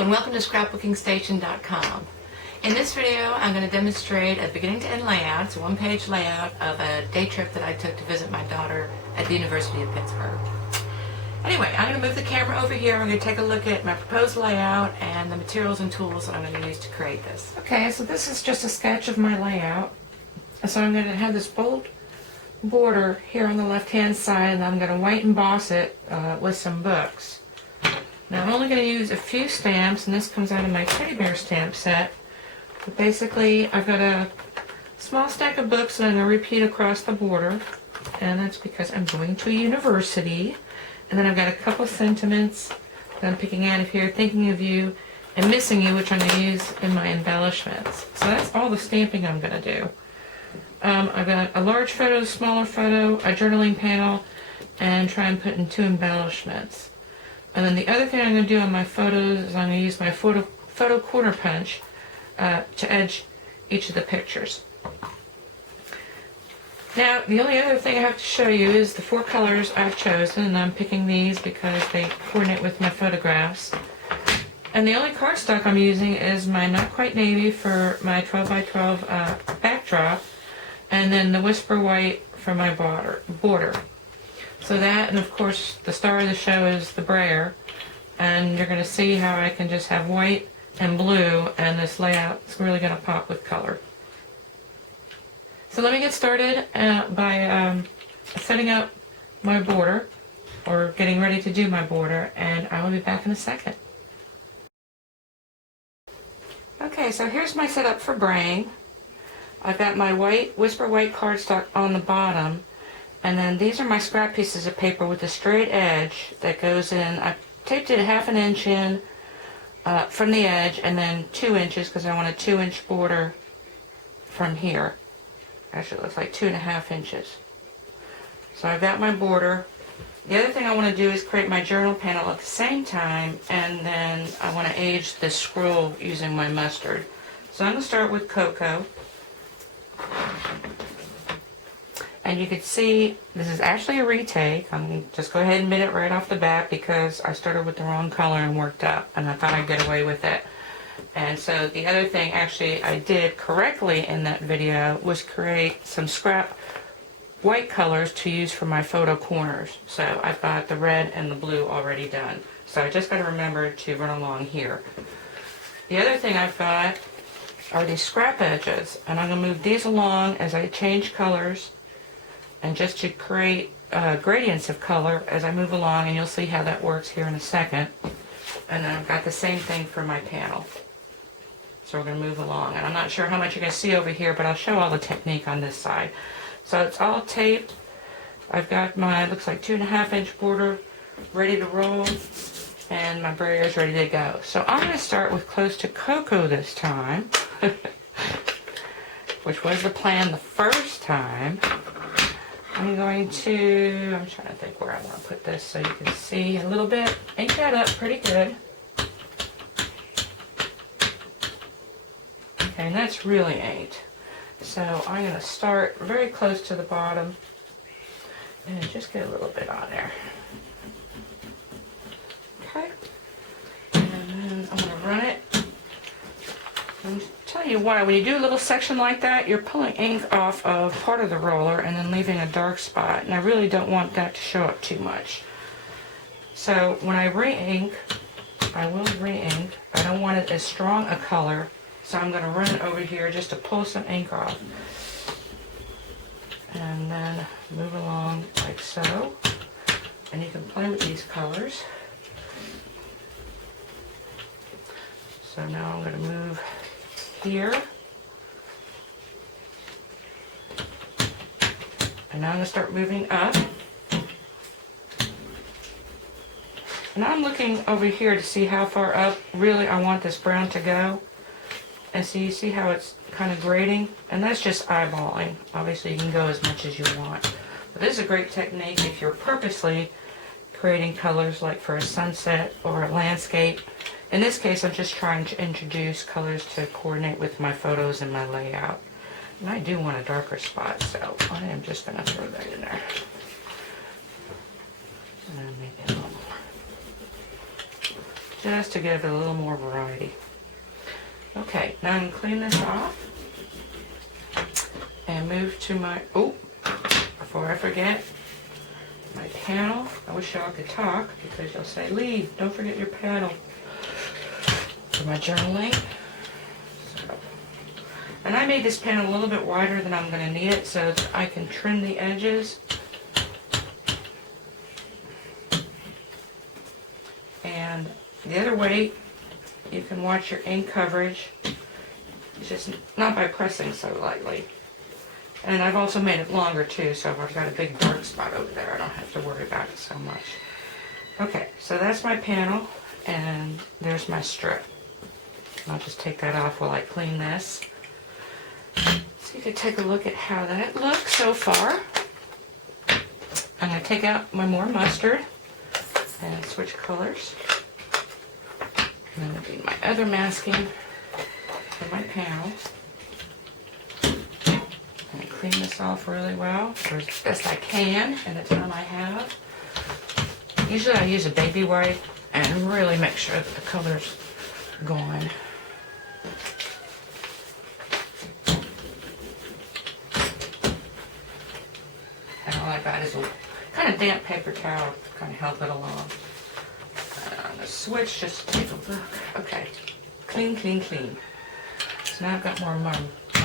Hello and welcome to scrapbookingstation.com. In this video I'm going to demonstrate a beginning to end layout. It's a one-page layout of a day trip that I took to visit my daughter at the University of Pittsburgh. Anyway, I'm going to move the camera over here. I'm going to take a look at my proposed layout and the materials and tools that I'm going to use to create this. Okay, so this is just a sketch of my layout. So I'm going to have this bold border here on the left-hand side, and I'm going to white emboss it with some books. Now I'm only going to use a few stamps, and this comes out of my teddy bear stamp set. But basically, I've got a small stack of books that I'm going to repeat across the border, and that's because I'm going to a university. And then I've got a couple sentiments that I'm picking out of here, thinking of you and missing you, which I'm going to use in my embellishments. So that's all the stamping I'm going to do. I've got a large photo, smaller photo, a journaling panel, and try and put in 2 embellishments. And then the other thing I'm going to do on my photos is I'm going to use my photo corner punch to edge each of the pictures. Now, the only other thing I have to show you is the 4 colors I've chosen, and I'm picking these because they coordinate with my photographs. And the only cardstock I'm using is my Not Quite Navy for my 12 by 12 backdrop, and then the Whisper White for my border. So that, and of course, the star of the show is the brayer, and you're going to see how I can just have white and blue, and this layout is really going to pop with color. So let me get started by setting up my border, or getting ready to do my border, and I will be back in a second. Okay, so here's my setup for braying. I've got my white Whisper White cardstock on the bottom, and then these are my scrap pieces of paper with a straight edge that goes in. I taped it 1/2 inch in from the edge, and then 2 inches because I want a 2-inch border from here. Actually, it looks like 2.5 inches. So I've got my border. The other thing I want to do is create my journal panel at the same time, and then I want to age this scroll using my mustard. So I'm going to start with cocoa. And you can see this is actually a retake. I'm going to just go ahead and admit it right off the bat because I started with the wrong color and worked up, and I thought I'd get away with it. And so the other thing actually I did correctly in that video was create some scrap white colors to use for my photo corners. So I've got the red and the blue already done. So I just got to remember to run along here. The other thing I've got are these scrap edges, and I'm going to move these along as I change colors, and just to create gradients of color as I move along, and you'll see how that works here in a second. And then I've got the same thing for my panel. So we're going to move along, and I'm not sure how much you're going to see over here, but I'll show all the technique on this side. So it's all taped. I've got my, looks like 2.5 inch border ready to roll, and my brayer is ready to go. So I'm going to start with close to cocoa this time, which was the plan the first time. I'm trying to think where I want to put this so you can see a little bit. Ink that up pretty good. Okay, and that's really inked. So I'm going to start very close to the bottom and just get a little bit on there. Okay. And then I'm going to run it. I'm telling you why, when you do a little section like that, you're pulling ink off of part of the roller and then leaving a dark spot, and I really don't want that to show up too much. So when I re-ink, I will re-ink. I don't want it as strong a color, so I'm going to run it over here just to pull some ink off. And then move along like so, and you can play with these colors. So now I'm going to move here, and now I'm going to start moving up, and I'm looking over here to see how far up really I want this brown to go. And so you see how it's kind of grading, and that's just eyeballing. Obviously you can go as much as you want, but this is a great technique if you're purposely creating colors like for a sunset or a landscape. In this case, I'm just trying to introduce colors to coordinate with my photos and my layout. And I do want a darker spot, so I am just going to throw that in there. And maybe a little more. just to give it a little more variety. Okay, now I'm going to clean this off and move to my, oh, before I forget, my panel. I wish y'all could talk because you'll say, Lee, don't forget your panel for my journaling. So, and I made this panel a little bit wider than I'm going to need it so that I can trim the edges. And the other way you can watch your ink coverage is just not by pressing so lightly. And I've also made it longer too, so if I've got a big dark spot over there, I don't have to worry about it so much. Okay, so that's my panel, and there's my strip. I'll just take that off while I clean this. So you can take a look at how that looks so far. I'm going to take out my more mustard and switch colors. And then it'll be my other masking for my panel. I'm going to clean this off really well, or as best I can in the time I have. Usually I use a baby wipe and really make sure that the color's gone. And all I got is a kind of damp paper towel to kind of help it along. I'm going to switch just to take a look. Okay, clean, clean, clean. So now I've got my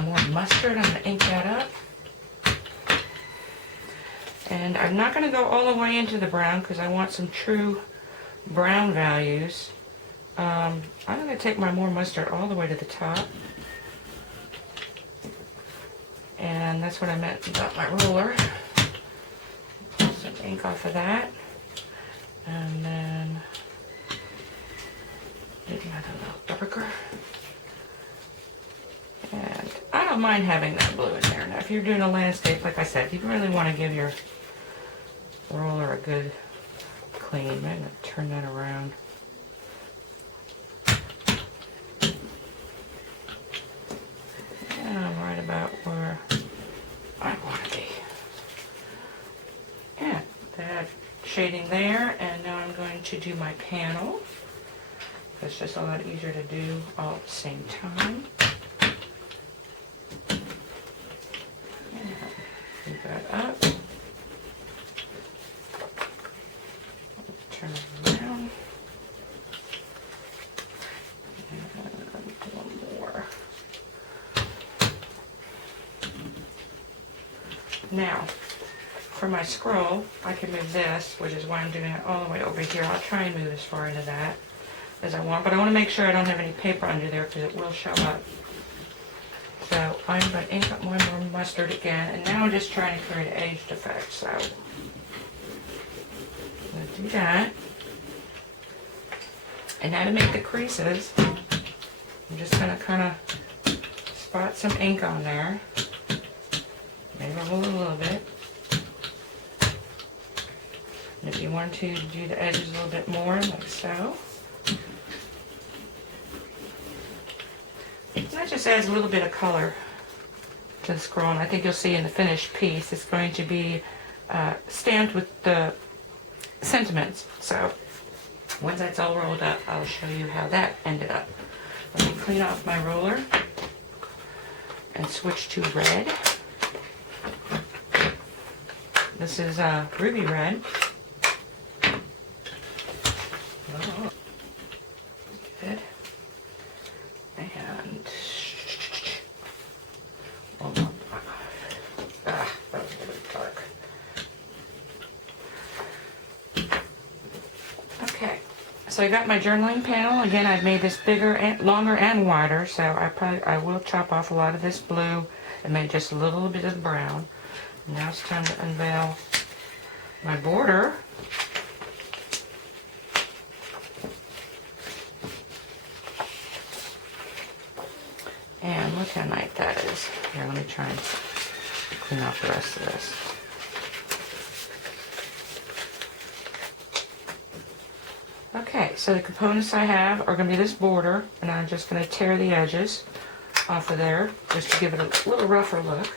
more mustard. I'm going to ink that up. And I'm not going to go all the way into the brown because I want some true brown values. I'm going to take my more mustard all the way to the top. And that's what I meant about my roller. Some ink off of that. And then maybe another little darker. And I don't mind having that blue in there. Now if you're doing a landscape, like I said, you really want to give your roller a good clean. I'm going to turn that around. And I'm right about where I want to be. Yeah, that shading there, and now I'm going to do my panel. It's just a lot easier to do all at the same time. Move that up. Turn it around. And one more. Now, for my scroll, I can move this, which is why I'm doing it all the way over here. I'll try and move as far into that as I want, but I want to make sure I don't have any paper under there because it will show up. So I'm going to ink up my more mustard again, and now I'm just trying to create an aged effect. So I'm going to do that. And now to make the creases, I'm just going to kind of spot some ink on there. Maybe hold a little bit. And if you want to do the edges a little bit more, like so. And that just adds a little bit of color to the scroll, and I think you'll see in the finished piece it's going to be stamped with the sentiments. So once that's all rolled up, I'll show you how that ended up. Let me clean off my roller and switch to red. This is ruby red. Oh, good. And one more. That was a little dark. Okay, so I got my journaling panel. Again, I've made this bigger and longer and wider, so I will chop off a lot of this blue and make just a little bit of brown. Now it's time to unveil my border. And look how nice that is. Here, let me try and clean off the rest of this. Okay, so the components I have are going to be this border, and I'm just going to tear the edges off of there just to give it a little rougher look.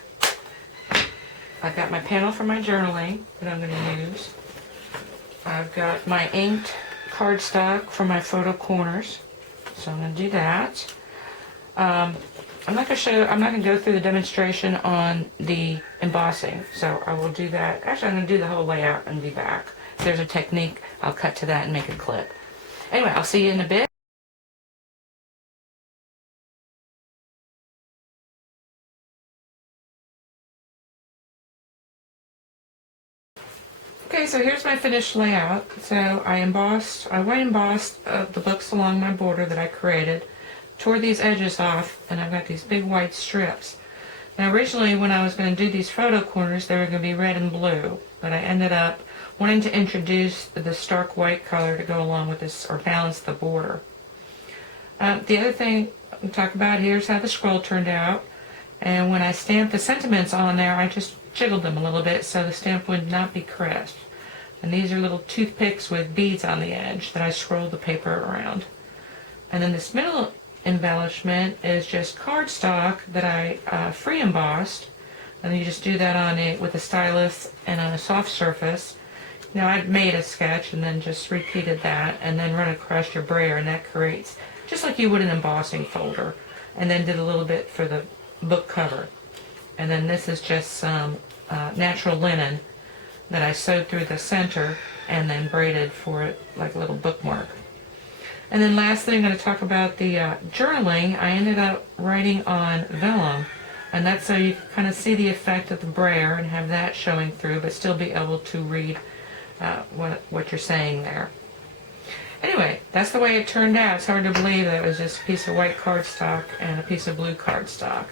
I've got my panel for my journaling that I'm going to use. I've got my inked cardstock for my photo corners. So I'm going to do that. I'm not going to go through the demonstration on the embossing, so I will do that. Actually, I'm going to do the whole layout and be back. If there's a technique, I'll cut to that and make a clip. Anyway, I'll see you in a bit. Okay, so here's my finished layout. So I white embossed the books along my border that I created, tore these edges off, and I've got these big white strips. Now originally when I was going to do these photo corners, they were going to be red and blue, but I ended up wanting to introduce the stark white color to go along with this, or balance the border. The other thing I'll talk about here is how the scroll turned out. And when I stamped the sentiments on there, I just jiggled them a little bit so the stamp would not be crisp. And these are little toothpicks with beads on the edge that I scrolled the paper around. And then this middle embellishment is just cardstock that I free embossed. And you just do that on with a stylus and on a soft surface. Now I'd made a sketch and then just repeated that and then run across your brayer, and that creates just like you would an embossing folder. And then did a little bit for the book cover. And then this is just some natural linen that I sewed through the center and then braided for it like a little bookmark. And then lastly, I'm going to talk about the journaling. I ended up writing on vellum, and that's so you can kind of see the effect of the brayer and have that showing through, but still be able to read what you're saying there. Anyway, that's the way it turned out. It's hard to believe that it was just a piece of white cardstock and a piece of blue cardstock.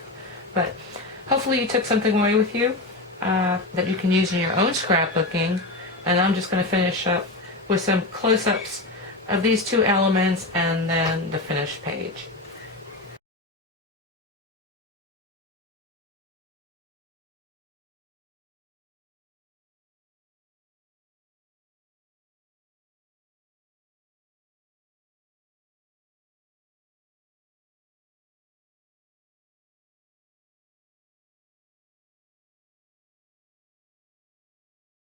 But hopefully you took something away with you that you can use in your own scrapbooking. And I'm just going to finish up with some close-ups of these two elements and then the finished page.